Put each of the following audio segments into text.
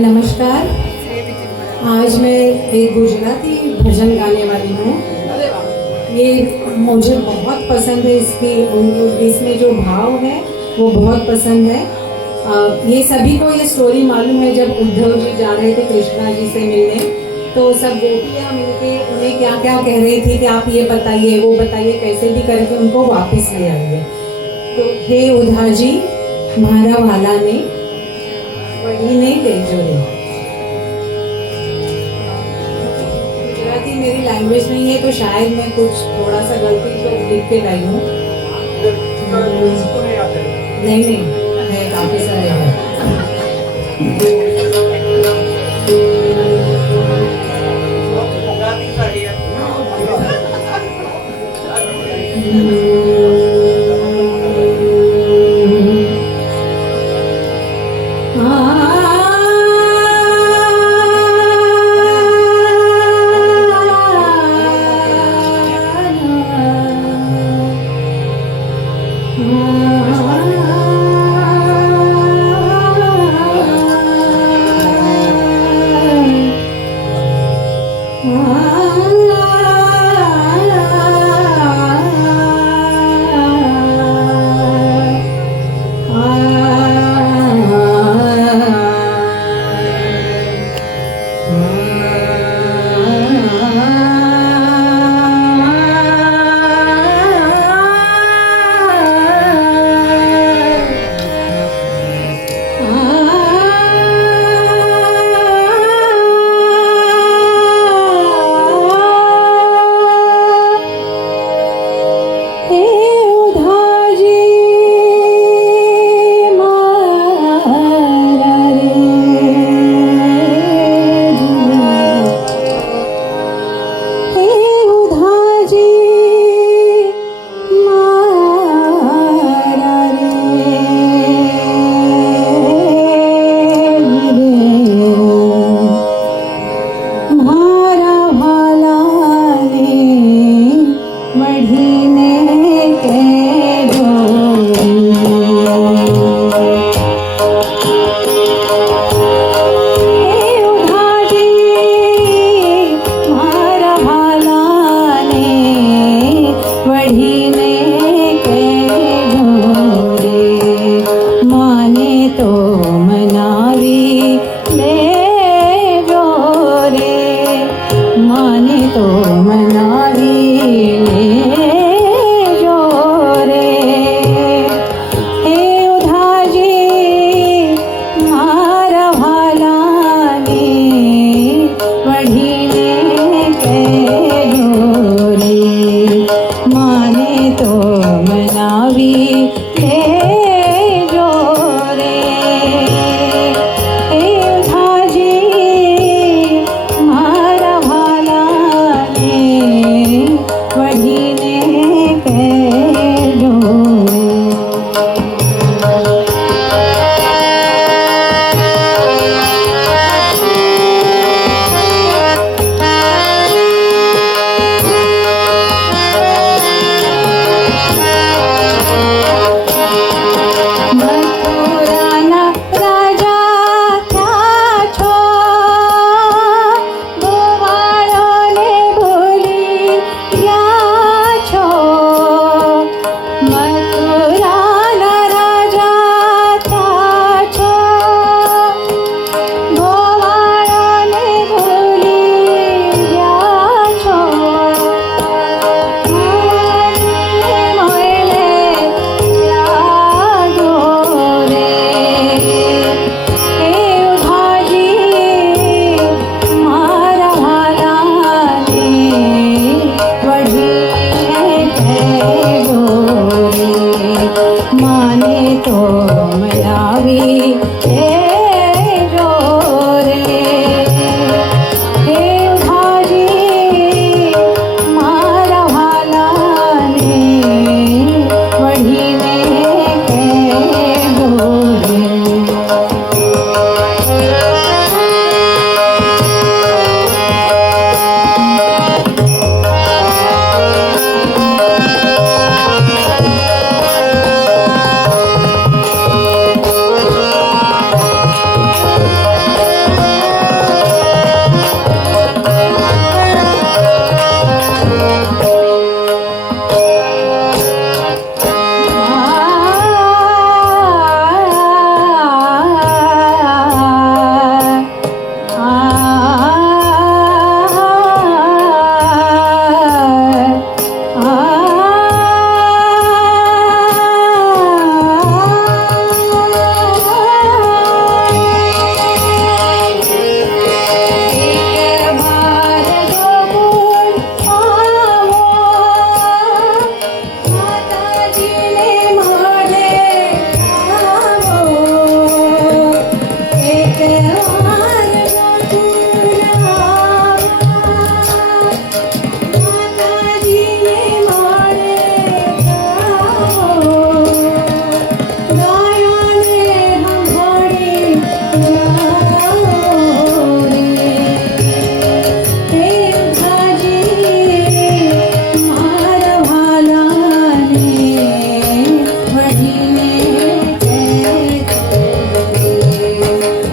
नमस्कार। आज मैं एक गुजराती भजन गाने वाली हूँ। ये मुझे बहुत पसंद है, इसमें जो भाव है वो बहुत पसंद है। ये सभी को ये स्टोरी मालूम है, जब उद्धव जी जा रहे थे कृष्णा जी से मिलने, तो सब गोपियाँ मिलके उन्हें क्या क्या कह रही थी कि आप ये बताइए वो बताइए, कैसे भी करके उनको वापस ले आइए। तो हे उद्धव जी मारा वाला ने वही नहीं ले जो रे। गुजराती मेरी लैंग्वेज नहीं है, तो शायद मैं कुछ थोड़ा सा गलती तो लिख के लाई हूँ। नहीं नहीं है, काफी सारे हैं।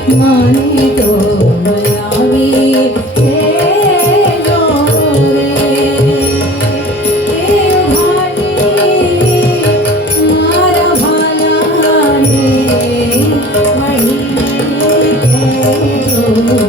माने तो मनावी हे जोरे हे भाने मारा भाला ने मणी हे जोरे